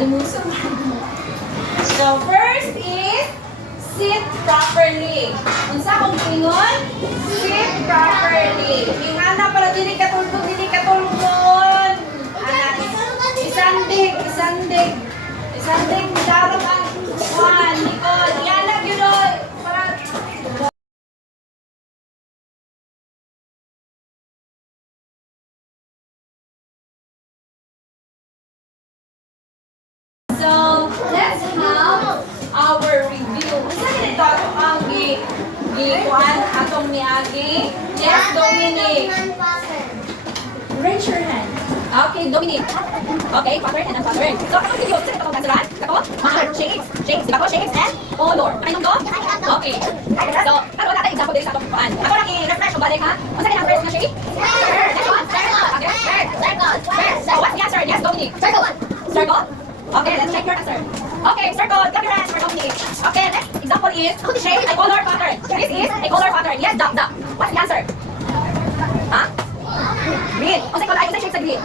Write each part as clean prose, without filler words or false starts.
Alimuso. So, first is sit properly. Unsa kong ingon? Sit properly. Ingana para dili ka tulog, dili ka tulungon. Isandig, isandig. Isandig, darong ang Juan, Nicole. Ialag yun o. Para... So, let's have our review. Unsa ganito ang gikuan atong niagi? Yes, Dominic. Raise your hand. Okay, Dominic. Okay, pattern and unpattern. So, atong video, unsa ganito ang kansaran? Kato? Mga shades. Shades, di ba ko? Shades and color. Anong to? Okay. So, kato natin example din sa atong kuan. Ako lang i-refresh ko balik ha. Unsa ganito ang first na shade? Circle. So, what's the answer? Yes, Dominic. Circle? Okay, let's check your answer. Okay, circle, clap your hands for Dominic. Okay, next example is shape a color pattern. This is a color pattern. Yes, duck. What's the answer? Huh? Green. Kung sa'yo ay shape sa green.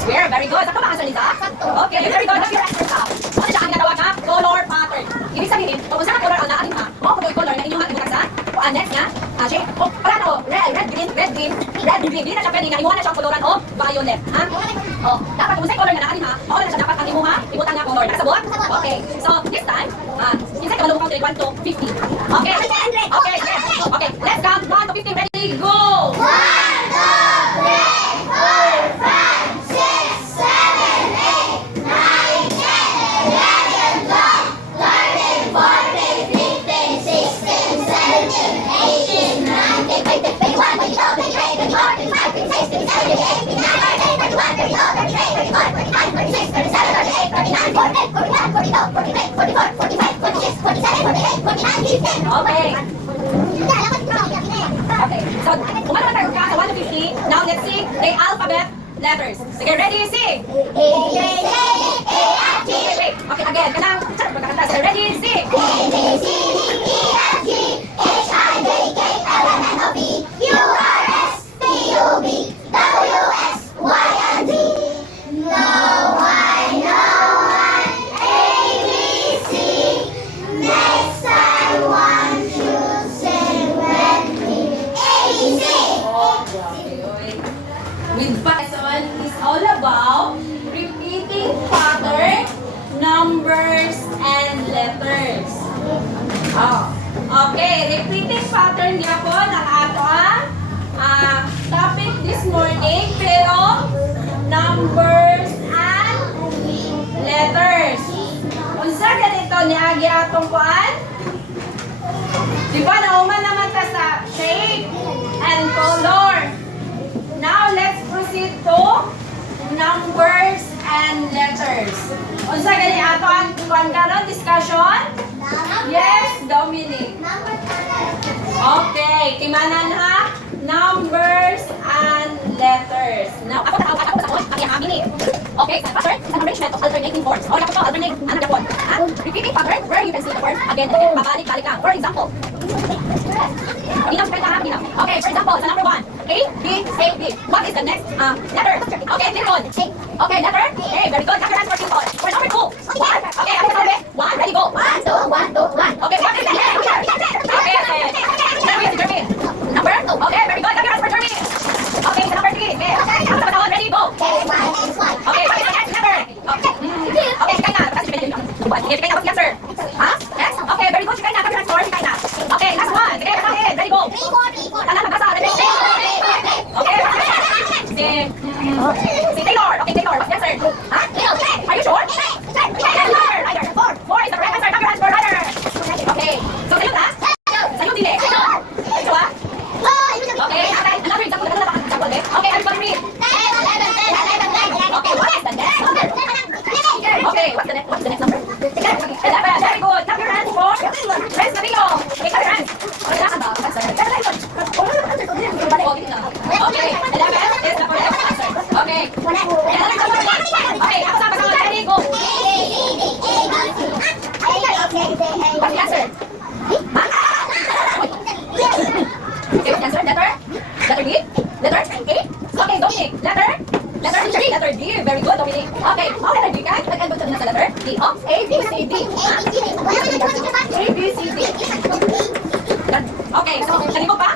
Square, very good. Sakto ba ang answer nito? Okay, very good. Clap your hands for duck. Ano siya ang ginatawag na color pattern? Ibig sabihin, kung saan ang color ang naanin ha, o kung yung color na inyong ibutang sa next niya, shape. O, wala to, red, green. Hindi na siya pwede nga imuha na siyang koloran o violet. Ha? O, dapat kung sa'yo color na naanin ha, o na siya dapat ang imuha, ibutang nga color. Nakasabot? Okay, so this time, insay ka malumukang 1 to 50. Okay, yes. Okay, let's count 1 to 50. Ready, go! 1, 2, 3, 4, 5, 6, 7, 8, 9, 10, 11, 12, 13, 14, 15, 16, 17, 18, 19, 20, 21, 22, 23, 24, 25, 26, 27, 28, 29, 30, 31, 32, 33, 34, 35, 36, 37, 38, 39, 40, 41, 42, 43, 44, 45, 46, 47, 48, 49, 50. Okay. Okay, so umano na tayo ka sa 1 to 50. Now let's see the alphabet letters. Sige, ready, sing! Wait. Okay, again. Kanang, magkakanta. Sige, ready, sing! With lesson is all about repeating pattern, numbers, and letters. Okay, repeating pattern niya po ng ato ang topic this morning, pero numbers and letters. Unsa ganito niagi atong kuan? Di ba nauman naman ta sa shape and color. Now, let's proceed to numbers and letters. Unsa gani ato ang kuan karon discussion? Yes, Dominic. Okay, timanan ha. Numbers and letters. Now, ako sa Dominic. Okay, pattern and arrangement of alternating forms. O, ako alternate another one. Repeating pattern where you can see the word again and again. Babalik-balik lang. For example, okay, for example, sa number 1, A, B, A, B. What is the next letter? Okay, Timon. Okay, letter? Okay, very good. Clap your hands for Timon. For number 2, what? Okay, ano sabi? 1, ready, go. 1, 2, 1, 2, 1. Okay, what is the next letter? Okay, Jermaine. Number? Okay, very good. Clap your hands for Jermaine. Okay, sa number 3. Okay, ako na matawag. Ready, go. Okay, what is the next letter? Okay, sikay na. Okay, sikay na. What's the answer? Huh? Yes? Okay, very good. Sikay na. Clap your hands for sikay na. Okay, last one. Sige, kapatid. Ready, go. Tala, magkasa. Ready, go. Okay, si Taylor. Okay, Taylor. What's the answer? Huh? Are you sure? Ryder. 4 is the correct answer. Clap your hands for Ryder. Okay. So, sayo na? Sayo din eh. Ito ah? Okay, another example. Okay, everybody read. Okay, what is the next number? Okay, what's the next number? 11. Very good. Clap your hands for Friends Navino. Okay, clap your hands. Okay, nasa ba? Okay, 11 is the correct answer. Okay. Okay, ako sa pagkakas. Ready, go. What's the answer? Huh? Okay, what's the answer? Letter? Letter B? Letter A? Okay, Dominic. Letter? Letter D. Letter D. Very good, Dominic. Okay. Oh, letter D ka? Nag-end ba sa letter? D. Oh, A, B, C, D. A, B, C, D. Okay, so, nalibog pa?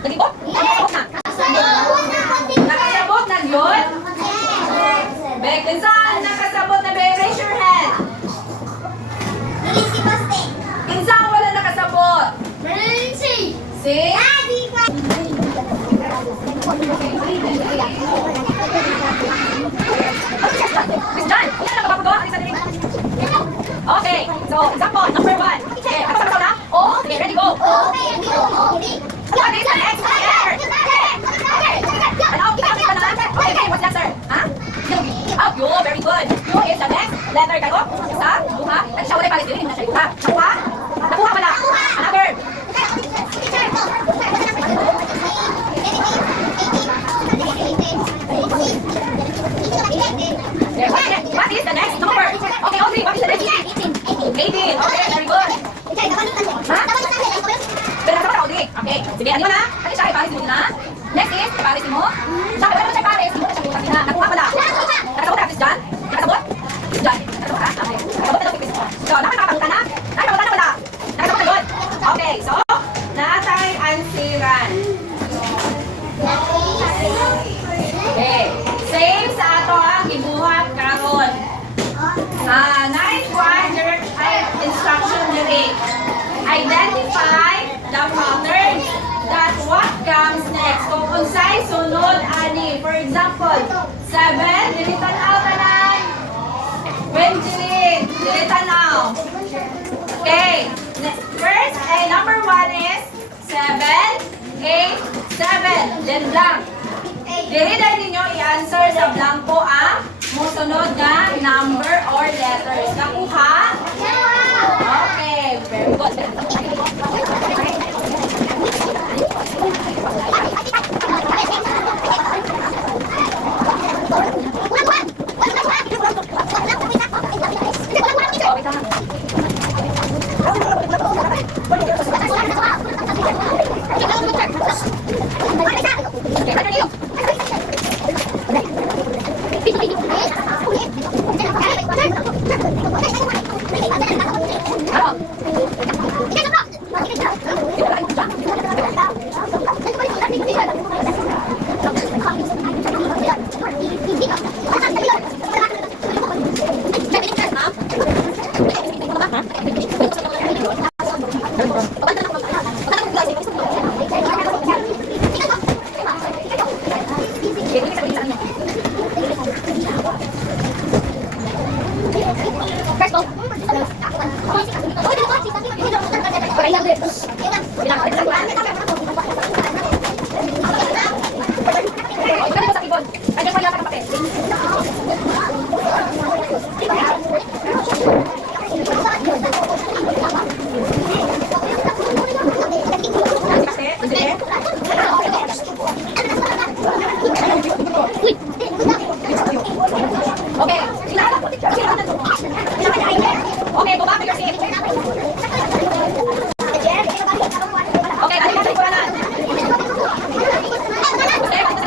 Nalibog? Nakasabot na. Nakasabot na yun? Bek, din saan nakasabot na, Bek? Raise your hand. Insang wala nakasabot? Si? Miss John, hindi na nakapagawa. Okay, so, example, number 1. Okay, ano sa na? Oh, okay, ready, go. What is the next letter? Ano? Okay, what's the answer? Huh? Oh, Q, very good. Q is the next letter. Kano? Isa, buha. At siya wala palit din. Hindi na siya buha. Nakuha? Nakuha pala. Another. What is the next number? Okay, Audrey, what is the next? 18. Okay, very good. Ha? Pero nasa ka, Audrey. Okay, sige, ano na? Kasi siya, iparis mo na. Next is, iparis mo. Sabi, wala mo siya iparis. Hindi mo na siya bukas na. Nakuha pala. Nakasabot ka, Miss John? Nakasabot? Miss John, nakasabot ka? Okay. Nakasabot na ito, so, nakakapagutan na? Nakakapagutan na pala. Nakasabot na good. Okay, so, natay ansiran. Okay. Same sa ato ang gibuhat karon. Nice one, direct instruction diri. Identify the pattern that what comes next. Kung unsay sunod ani. For example, 7, dili tan-aw tanan. 20, dili tan-aw. Okay. First, number 1 is 7, 8, 7. Then blank. Dili dahil ninyo i-answer sa blanco ang musunod na number or letters. Nakuha? Okay, very good. Okay, go back to your seat. Okay, balik ka sa ikuanan. Okay, balik ka sa ikuanan. Okay, balik ka sa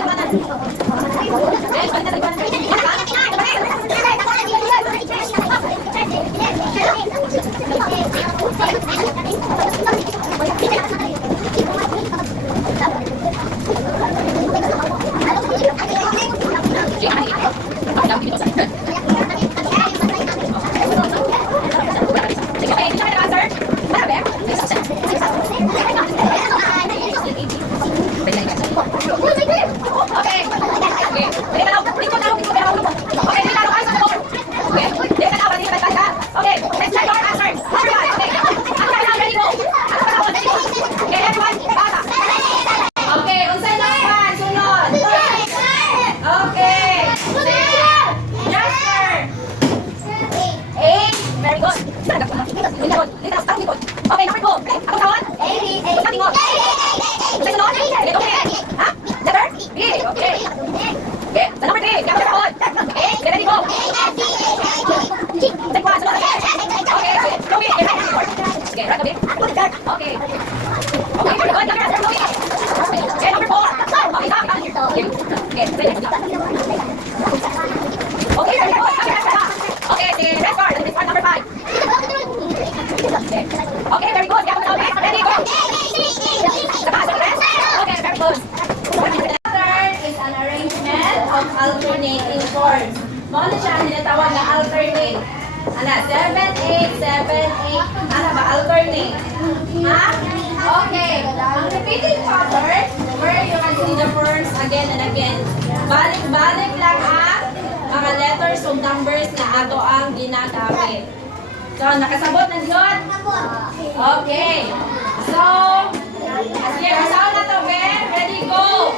ikuanan. Okay, number 2. Ako tawon? Basta tingon. Sa sunod? Ha? Letter? B. Okay. Okay. Sa number 3. Kaya ko tawon. Okay. Get ready, go. Take one. Sunod. Okay. Chloe. Okay, right, okay. Okay. Okay, very good. Okay, number 4. Okay, stop. Okay, stay there. Balik-balik lang ang mga letters o numbers na ato ang ginagamit. So, nakasabot na yun? Okay. So, sige, usahan na to, Ben. Ready, go!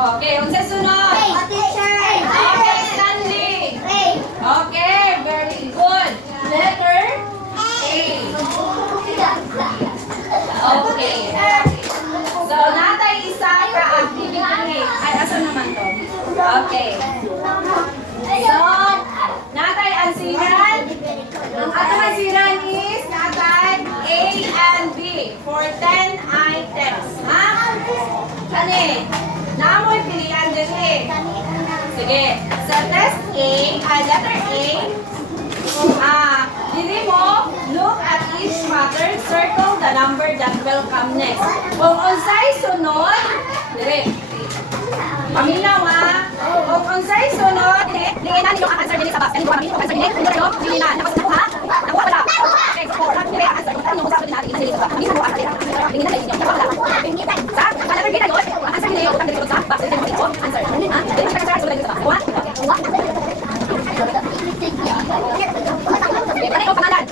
Okay, unsa sunod? Okay, Stanley. Okay, very good. Letter A. Okay. So, natay isa ka activity. Ay, asa naman to? Okay. So, natay ang siran. Ang atong ang siran is natay A and B for 10 items. Ha? Kani? Namoy pilihan din eh. Sige. Sa test A, letter A, dili mo, look at each pattern, circle the number that will come next. Kung unsay sunod, dire. Paminaw ha. Kung unsay sunod, liin na ninyo ang answer dili sa box. Kani ko kami ang answer dili, dili na. Nakuha ha? Nakuha pala. Okay, so dire ang answer. Kung usapan din natin dili sa box. Paminaw mo ang answer. Liin na ninyo. Nakuha pala. Sa, para rin yun. Ang answer nila yung utang dili sa box. Dili mo answer. Ha? Dili sa answer dili sa box. Kuha? Balik ko pangalan.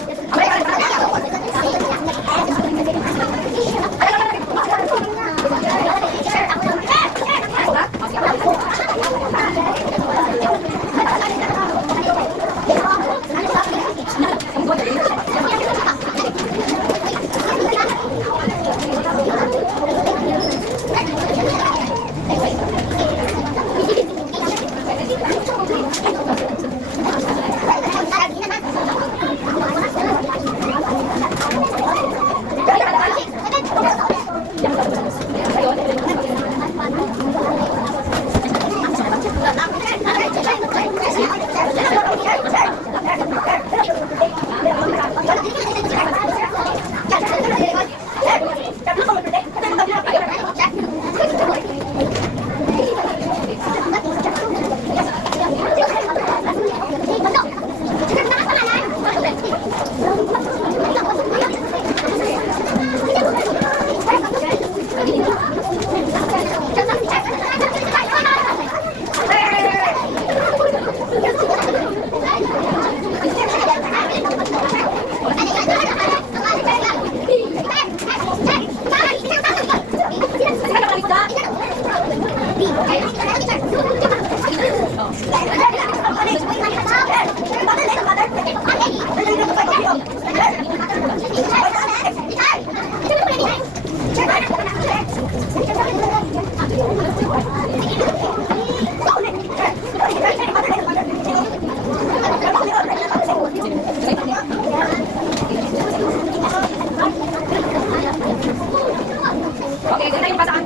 Okay, ganyan yung pasaan.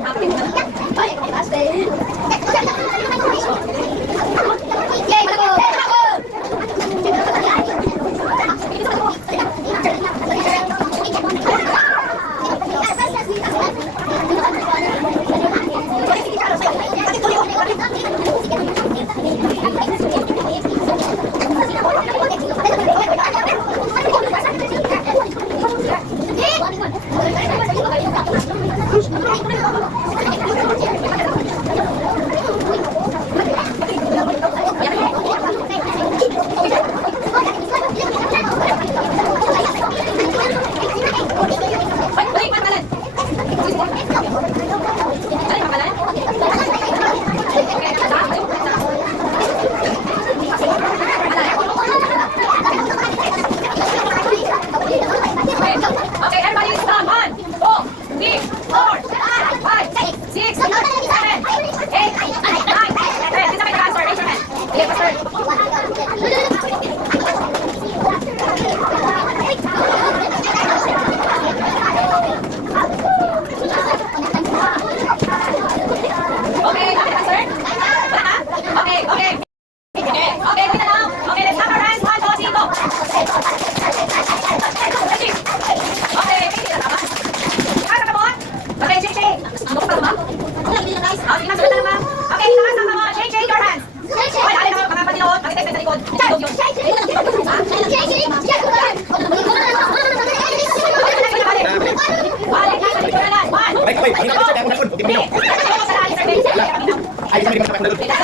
Okay, everybody stop. 1, 2, 3, 4, 5, 6, 7, 8, 9, 10. Sino may nag-answer? Raise your hand. Okay, pastor. Wait, hindi na teacher kaya ako nagun. Okay, Hindi. Pino. Sa lahi, sir, very simple. Ay, isa hindi ko sa pagkakulog. That's